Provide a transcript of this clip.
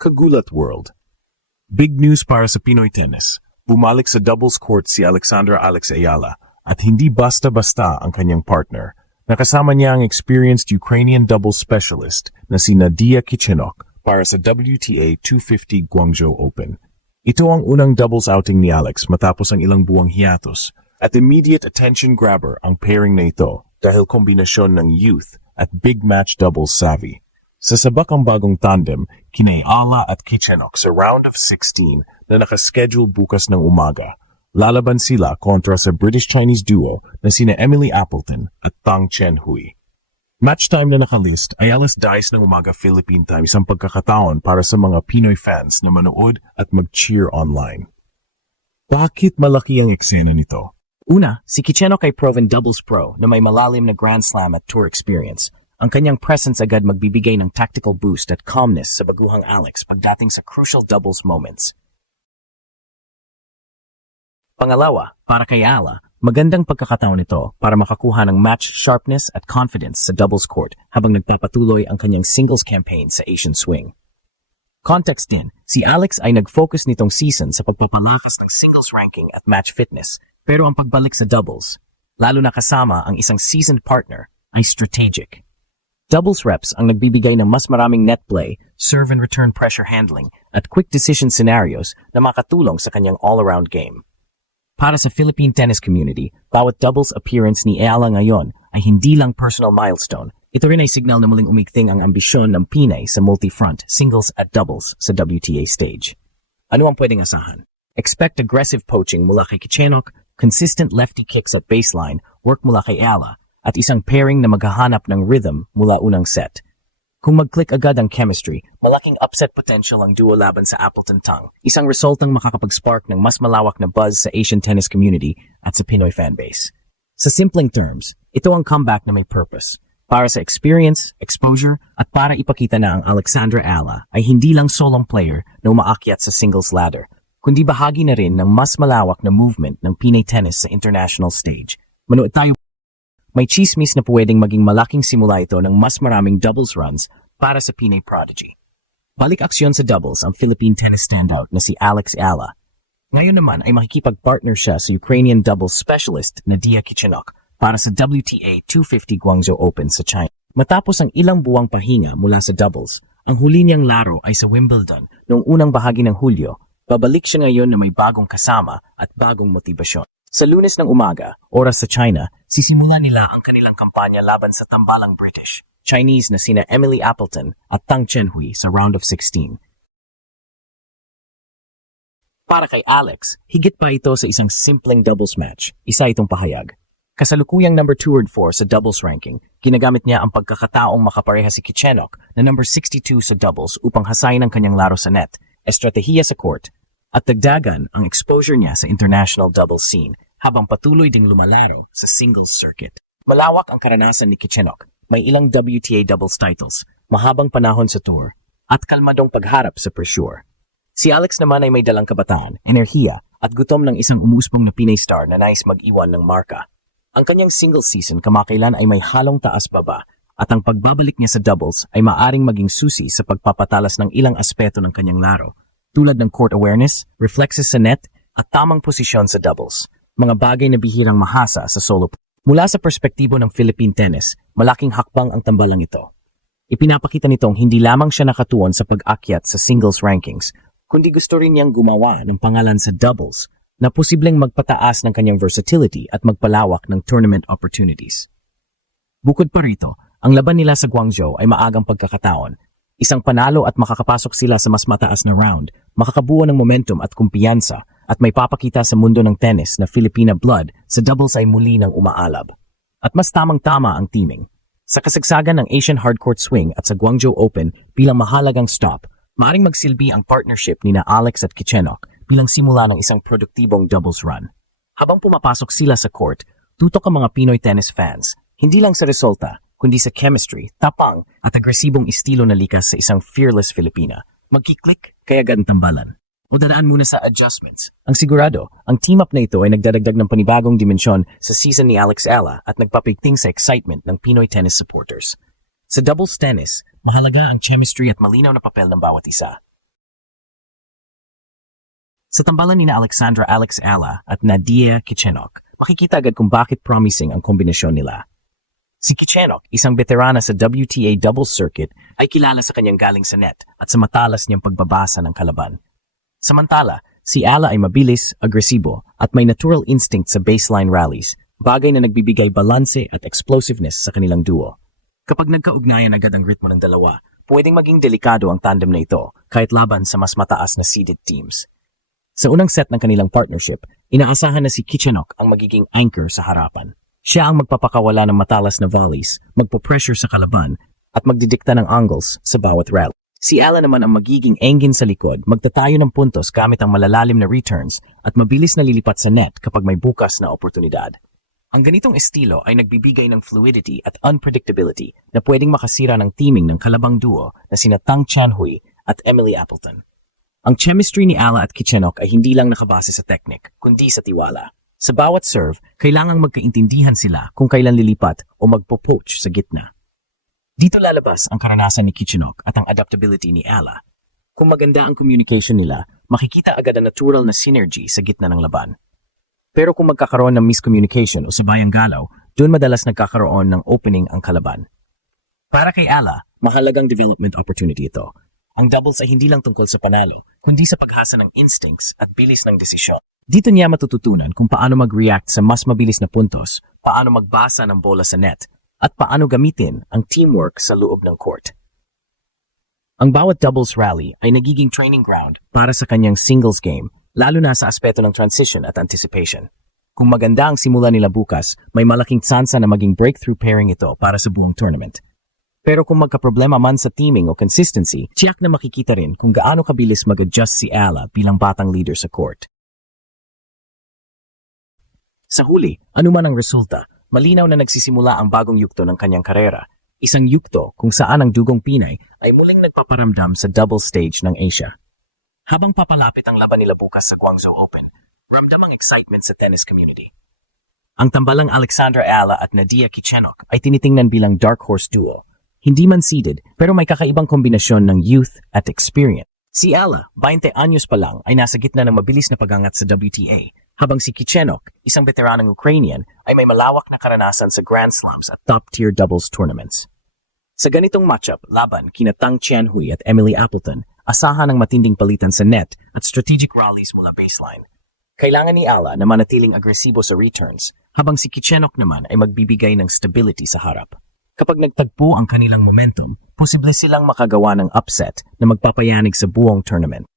Kagulat World. Big news para sa Pinoy tennis. Bumalik sa doubles court si Alexandra Alex Ayala at hindi basta-basta ang kanyang partner. Nakasama niya ang experienced Ukrainian doubles specialist na si Nadia Kichenok para sa WTA 250 Guangzhou Open. Ito ang unang doubles outing ni Alex matapos ang ilang buwang hiatus at immediate attention grabber ang pairing na ito dahil kombinasyon ng youth at big match doubles savvy. Sasabak ang bagong tandem kina Ayala at Kichenok sa round of 16 na nakaschedule bukas ng umaga. Lalaban sila kontra sa British-Chinese duo na sina Emily Appleton at Tang Chen-hui. Match time na nakalist ay alas 10 ng umaga Philippine time, isang pagkakataon para sa mga Pinoy fans na manood at mag-cheer online. Bakit malaki ang eksena nito? Una, si Kichenok ay proven doubles pro na may malalim na Grand Slam at Tour experience. Ang kanyang presence agad magbibigay ng tactical boost at calmness sa baguhang Alex pagdating sa crucial doubles moments. Pangalawa, para kay Ayala, magandang pagkakataon ito para makakuha ng match sharpness at confidence sa doubles court habang nagpapatuloy ang kanyang singles campaign sa Asian Swing. Context din, si Alex ay nag-focus nitong season sa pagpapalakas ng singles ranking at match fitness, pero ang pagbalik sa doubles, lalo na kasama ang isang seasoned partner, ay strategic. Doubles reps ang nagbibigay ng mas maraming net play, serve and return pressure handling, at quick decision scenarios na makatulong sa kanyang all-around game. Para sa Philippine tennis community, bawat doubles appearance ni Ayala ngayon ay hindi lang personal milestone. Ito rin ay signal na muling umigting ang ambisyon ng Pinay sa multi-front, singles at doubles sa WTA stage. Ano ang pwedeng asahan? Expect aggressive poaching mula kay Kichenok, consistent lefty kicks at baseline, work mula kay Ayala, at isang pairing na maghahanap ng rhythm mula unang set. Kung mag-click agad ang chemistry, malaking upset potential ang duo laban sa Appleton Tang, isang resultang makakapag-spark ng mas malawak na buzz sa Asian tennis community at sa Pinoy fanbase. Sa simpleng terms, ito ang comeback na may purpose. Para sa experience, exposure, at para ipakita na ang Alexandra Ayala ay hindi lang solong player na umaakyat sa singles ladder, kundi bahagi na rin ng mas malawak na movement ng Pinay tennis sa international stage. Manood tayo. May chismis na pwedeng maging malaking simula ito ng mas maraming doubles runs para sa Pinay prodigy. Balik aksyon sa doubles ang Philippine tennis standout na si Alex Ayala. Ngayon naman ay makikipag-partner siya sa Ukrainian doubles specialist Nadia Kichenok para sa WTA 250 Guangzhou Open sa China. Matapos ang ilang buwang pahinga mula sa doubles, ang huli niyang laro ay sa Wimbledon noong unang bahagi ng Hulyo. Babalik siya ngayon na may bagong kasama at bagong motibasyon. Sa Lunes ng umaga, oras sa China, sisimula nila ang kanilang kampanya laban sa tambalang British, Chinese na sina Emily Appleton at Tang Chen-hui sa round of 16. Para kay Alex, higit pa ito sa isang simpleng doubles match. Isa itong pahayag. Kasalukuyang number 2 or 4 sa doubles ranking, ginagamit niya ang pagkakataong makapareha si Kichenok na number 62 sa doubles upang hasayin ang kanyang laro sa net, estratehiya sa court, at dagdagan ang exposure niya sa international doubles scene habang patuloy ding lumalaro sa singles circuit. Malawak ang karanasan ni Kichenok, may ilang WTA doubles titles, mahabang panahon sa tour, at kalmadong pagharap sa pressure. Si Alex naman ay may dalang kabataan, enerhiya, at gutom ng isang umusbong na Pinay star na nais mag-iwan ng marka. Ang kanyang singles season kamakailan ay may halong taas-baba, at ang pagbabalik niya sa doubles ay maaring maging susi sa pagpapatalas ng ilang aspeto ng kanyang laro, tulad ng court awareness, reflexes sa net, at tamang posisyon sa doubles, mga bagay na bihirang mahasa sa solo. Mula sa perspektibo ng Philippine tennis, malaking hakbang ang tambalang ito. Ipinapakita nitong hindi lamang siya nakatuon sa pag-akyat sa singles rankings, kundi gusto rin niyang gumawa ng pangalan sa doubles na posibleng magpataas ng kanyang versatility at magpalawak ng tournament opportunities. Bukod pa rito, ang laban nila sa Guangzhou ay maagang pagkakataon. Isang panalo at makakapasok sila sa mas mataas na round, makakabuo ng momentum at kumpiyansa at may papakita sa mundo ng tennis na Filipina blood sa doubles ay muli ng umaalab. At mas tamang-tama ang teaming. Sa kasagsagan ng Asian Hardcourt Swing at sa Guangzhou Open bilang mahalagang stop, maaring magsilbi ang partnership ni na Alex at Kichenok bilang simula ng isang produktibong doubles run. Habang pumapasok sila sa court, tutok ang mga Pinoy tennis fans, hindi lang sa resulta, kundi sa chemistry, tapang at agresibong estilo na likas sa isang fearless Filipina. Magkiklik kaya agad tambalan. O dadaan muna sa adjustments. Ang sigurado, ang team-up na ito ay nagdadagdag ng panibagong dimensyon sa season ni Alex Ayala at nagpapigting sa excitement ng Pinoy tennis supporters. Sa doubles tennis, mahalaga ang chemistry at malinaw na papel ng bawat isa. Sa tambalan ni na Alexandra Alex Ayala at Nadia Kichenok, makikita agad kung bakit promising ang kombinasyon nila. Si Kichenok, isang veterana sa WTA doubles circuit, ay kilala sa kanyang galing sa net at sa matalas niyang pagbabasa ng kalaban. Samantala, si Ayala ay mabilis, agresibo at may natural instinct sa baseline rallies, bagay na nagbibigay balanse at explosiveness sa kanilang duo. Kapag nagkaugnayan agad ang ritmo ng dalawa, pwedeng maging delikado ang tandem na ito kahit laban sa mas mataas na seeded teams. Sa unang set ng kanilang partnership, inaasahan na si Kichenok ang magiging anchor sa harapan. Siya ang magpapakawala ng matalas na volleys, magpo-pressure sa kalaban, at magdidikta ng angles sa bawat rally. Si Ayala naman ang magiging engine sa likod, magtatayo ng puntos gamit ang malalalim na returns at mabilis na lilipat sa net kapag may bukas na oportunidad. Ang ganitong estilo ay nagbibigay ng fluidity at unpredictability na pwedeng makasira ng teaming ng kalabang duo na sina Tang Chanhui at Emily Appleton. Ang chemistry ni Ayala at Kichenok ay hindi lang nakabase sa technique, kundi sa tiwala. Sa bawat serve, kailangang magkaintindihan sila kung kailan lilipat o magpo-poach sa gitna. Dito lalabas ang karanasan ni Kichenok at ang adaptability ni Ayala. Kung maganda ang communication nila, makikita agad ang natural na synergy sa gitna ng laban. Pero kung magkakaroon ng miscommunication o sabayang galaw, doon madalas nagkakaroon ng opening ang kalaban. Para kay Ayala, mahalagang development opportunity ito. Ang doubles ay hindi lang tungkol sa panalo, kundi sa paghasa ng instincts at bilis ng desisyon. Dito niya matututunan kung paano mag-react sa mas mabilis na puntos, paano magbasa ng bola sa net, at paano gamitin ang teamwork sa loob ng court. Ang bawat doubles rally ay nagiging training ground para sa kanyang singles game, lalo na sa aspeto ng transition at anticipation. Kung maganda ang simula nila bukas, may malaking tsansa na maging breakthrough pairing ito para sa buong tournament. Pero kung magkaproblema man sa teaming o consistency, tiyak na makikita rin kung gaano kabilis mag-adjust si Ayala bilang batang leader sa court. Sa huli, anuman ang resulta, malinaw na nagsisimula ang bagong yugto ng kanyang karera. Isang yugto kung saan ang dugong Pinay ay muling nagpaparamdam sa double stage ng Asia. Habang papalapit ang laban nila bukas sa Guangzhou Open, ramdam ang excitement sa tennis community. Ang tambalang Alexandra Ayala at Nadia Kichenok ay tinitingnan bilang dark horse duo. Hindi man seeded, pero may kakaibang kombinasyon ng youth at experience. Si Ayala, 20 anyos pa lang, ay nasa gitna ng mabilis na pagangat sa WTA, habang si Kichenok, isang veteranang Ukrainian, ay may malawak na karanasan sa Grand Slams at top-tier doubles tournaments. Sa ganitong matchup, laban kina Tang Chanhui at Emily Appleton, asahan ang matinding palitan sa net at strategic rallies mula baseline. Kailangan ni Ayala na manatiling agresibo sa returns, habang si Kichenok naman ay magbibigay ng stability sa harap. Kapag nagtagpo ang kanilang momentum, posible silang makagawa ng upset na magpapayanig sa buong tournament.